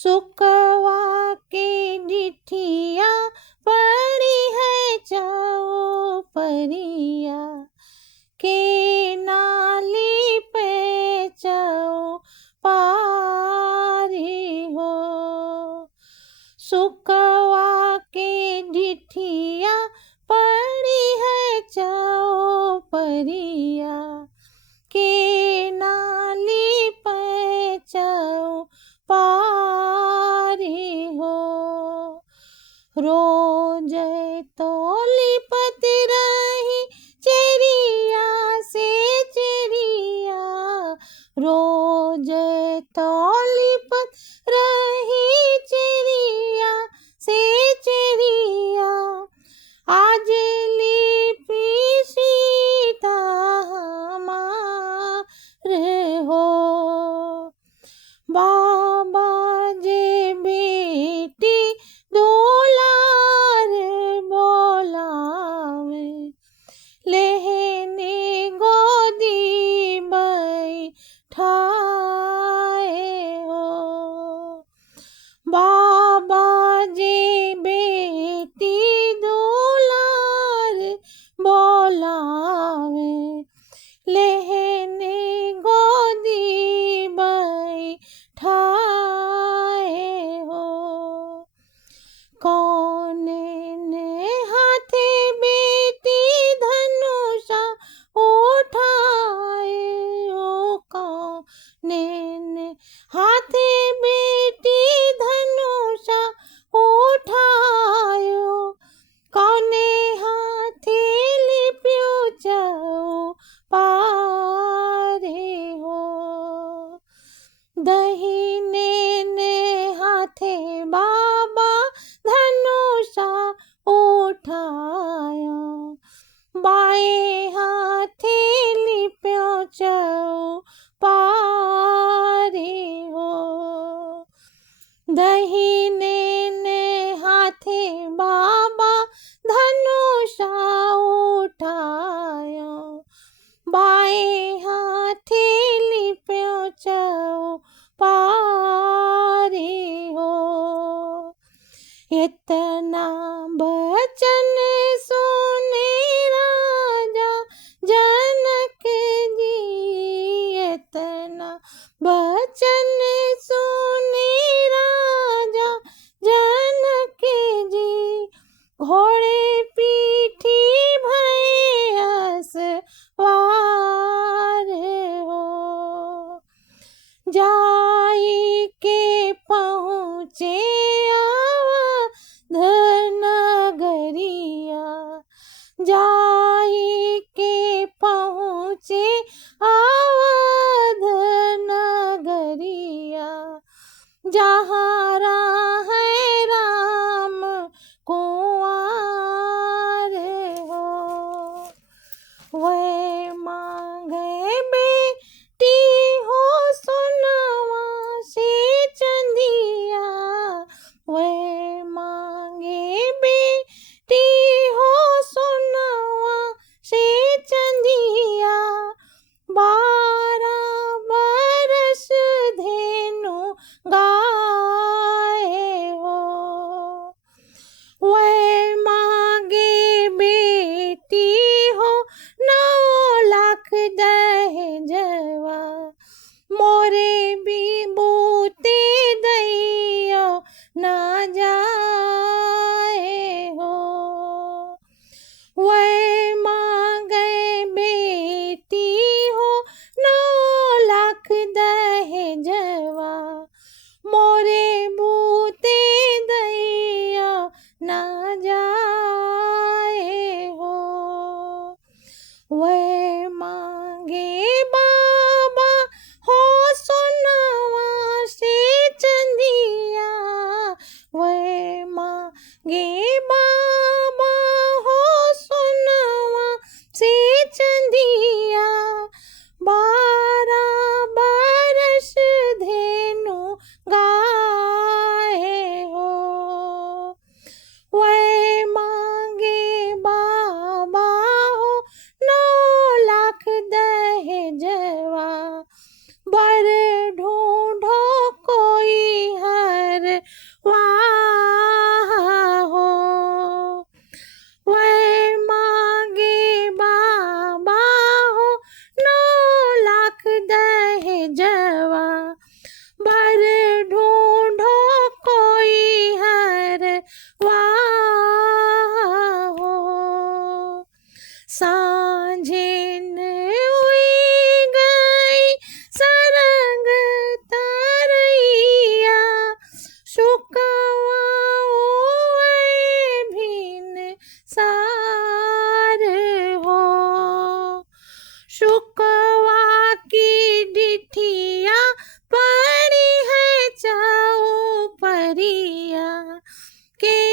सुकवा के डिठिया पड़ी है जाओ परिया के नाली पे जाओ पारी हो। सुकवा के डिठिया पड़ी है जाओ परिया के नाली पे जाओ पारी हो। रोज तो लिपत रही चेरिया से चेरिया, रोज तो लिपत रही चेरिया से चेरिया, आज लिपि सीता हमार हो। बाबा जे बेटी दुलार बोलावे, लेहने गोदी बैठाए हो। बाबा जे बेटी दुलार बोलावे, लेहने गोदी बैठाए हो। कौन ने हाथे बेटी धनुषा उठाए हो, कौन ने हाथे बेटी धनुषा उठायो, कौने हाथे लिप्यो जाओ पारे हो। दहिने ने हाथे बाबा धनुषा उठाया, बाएं हाथे लिप्यो जाओ पारे हो। दहिने ने हाथे बाबा धनुषा उठाया, बाएं हाथे लिप्यो जाओ पारे हो। इतना बचन सुने राजा जनक जी, इतना बचन सुने राजा जनक जी, घोड़े पीठी भय सवार हो। जाई के पहुँचे अवध नगरिया, जाई के पहुँचे अवध नगरिया, जहाँ है राम कुंवर हो। वह मांगे बेटी हो सोनवा से चंदिया, वह मांगे बेटी हो सोनवा से चंदिया, 12 बरस धेनु गाय के